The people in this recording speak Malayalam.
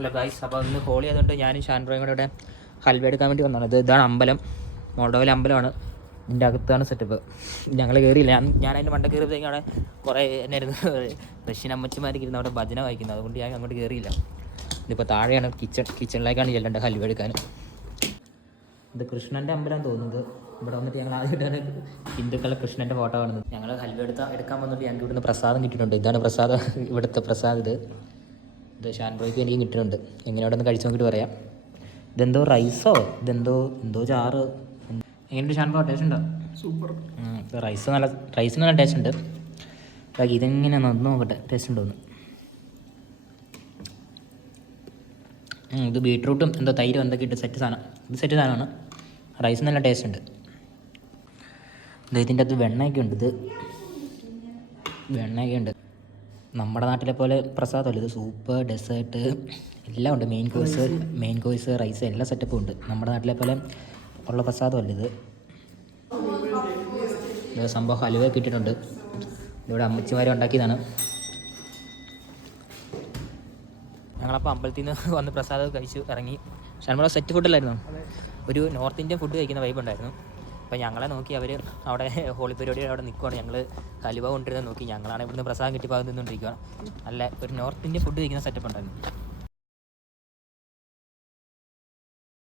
ഹലോ ഗൈസ്, അപ്പോൾ ഇന്ന് ഹോളി ആയതുകൊണ്ട് ഞാനും ഷാൻബ്രോയും കൂടെ ഇവിടെ ഹൽവ എടുക്കാൻ വേണ്ടി വന്നതാണ്. ഇതാണ് അമ്പലം, മോൾഡോവിലെ അമ്പലമാണ്. ഇതിൻ്റെ അകത്താണ് സെറ്റപ്പ്. ഞങ്ങൾ കയറിയില്ല. ഞാൻ അതിൻ്റെ മണ്ട കയറിയപ്പോഴത്തേക്കും അവിടെ കുറേ എന്നായിരുന്നു റഷ്യൻ അമ്മച്ചിമാർക്ക് ഇരുന്ന് അവിടെ ഭജന വായിക്കുന്നത്. അതുകൊണ്ട് ഞാൻ അങ്ങോട്ട് കയറിയില്ല. ഇതിപ്പോൾ താഴെയാണ് കിച്ചണിലേക്കാണ് ചെല്ലേണ്ടത് ഹൽവ എടുക്കാൻ. ഇത് കൃഷ്ണൻ്റെ അമ്പലം തോന്നുന്നത്. ഇവിടെ വന്നിട്ട് ഞങ്ങൾ ആദ്യമായിട്ടാണ് ഹിന്ദുക്കളുടെ കൃഷ്ണൻ്റെ ഫോട്ടോ കാണുന്നത്. ഞങ്ങൾ ഹൽവ എടുക്കാൻ വന്നിട്ട് ഞങ്ങൾക്ക് ഇവിടുന്ന് പ്രസാദം കിട്ടിയിട്ടുണ്ട്. ഇതാണ് പ്രസാദം, ഇവിടുത്തെ പ്രസാദം. ഇത് ഷാൻബ്രോയ്ക്ക് എനിക്കും കിട്ടുന്നുണ്ട്. എങ്ങനെ അവിടെ ഒന്ന് കഴിച്ച് നോക്കിയിട്ട് പറയാം. ഇതെന്തോ റൈസോ എന്തോ ചാറ്. എങ്ങനെയുണ്ട് ഷാൻബ്രോ? ടേസ്റ്റ് ഉണ്ടോ? സൂപ്പർ. റൈസിന് നല്ല ടേസ്റ്റ് ഉണ്ട്. ഇതെങ്ങനെ നന്ന് നോക്കട്ടെ, ടേസ്റ്റ് ഉണ്ടോന്ന്. ഇത് ബീട്രൂട്ടും എന്തോ തൈരും എന്തൊക്കെ ഇട്ട് സെറ്റ് സാധനം. ഇത് സെറ്റ് സാധനമാണ്. റൈസ് നല്ല ടേസ്റ്റ് ഉണ്ട്. ഇതിൻ്റെ അകത്ത് വെണ്ണയൊക്കെ ഉണ്ട്. വെണ്ണയൊക്കെ ഉണ്ട്. നമ്മുടെ നാട്ടിലെ പോലെ പ്രസാദമല്ല, ഇത് സൂപ്പ്, ഡെസേർട്ട് എല്ലാം ഉണ്ട്. മെയിൻ കോഴ്സ് റൈസ് എല്ലാ സെറ്റപ്പും ഉണ്ട്. നമ്മുടെ നാട്ടിലെ പോലെ ഉള്ള പ്രസാദമല്ല ഇത്. സംഭവം ഹലുവയൊക്കെ ഇട്ടിട്ടുണ്ട്. ഇവിടെ അമ്മച്ചിമാരെ ഉണ്ടാക്കിയതാണ്. ഞങ്ങളപ്പോൾ അമ്പലത്തിൽ നിന്ന് വന്ന് പ്രസാദം കഴിച്ച് ഇറങ്ങി. ഷാൻബ്രോ സെറ്റ് ഫുഡല്ലായിരുന്നു, ഒരു നോർത്ത് ഇന്ത്യൻ ഫുഡ് കഴിക്കുന്ന വൈബ് ഉണ്ടായിരുന്നു. അപ്പോൾ ഞങ്ങളെ നോക്കി അവർ അവിടെ ഹോളി പരിപാടി അവിടെ നിൽക്കുകയാണ്. ഞങ്ങൾ ഹലുവ കൊണ്ടിരുന്നത് നോക്കി. ഞങ്ങളാണ് ഇവിടുന്ന് പ്രസാദം കിട്ടി ഭാഗത്ത് നിന്നുകൊണ്ടിരിക്കുകയാണ്. നല്ല ഒരു നോർത്ത് ഇന്ത്യൻ ഫുഡ് കഴിക്കുന്ന സെറ്റപ്പ് ഉണ്ടായിരുന്നു.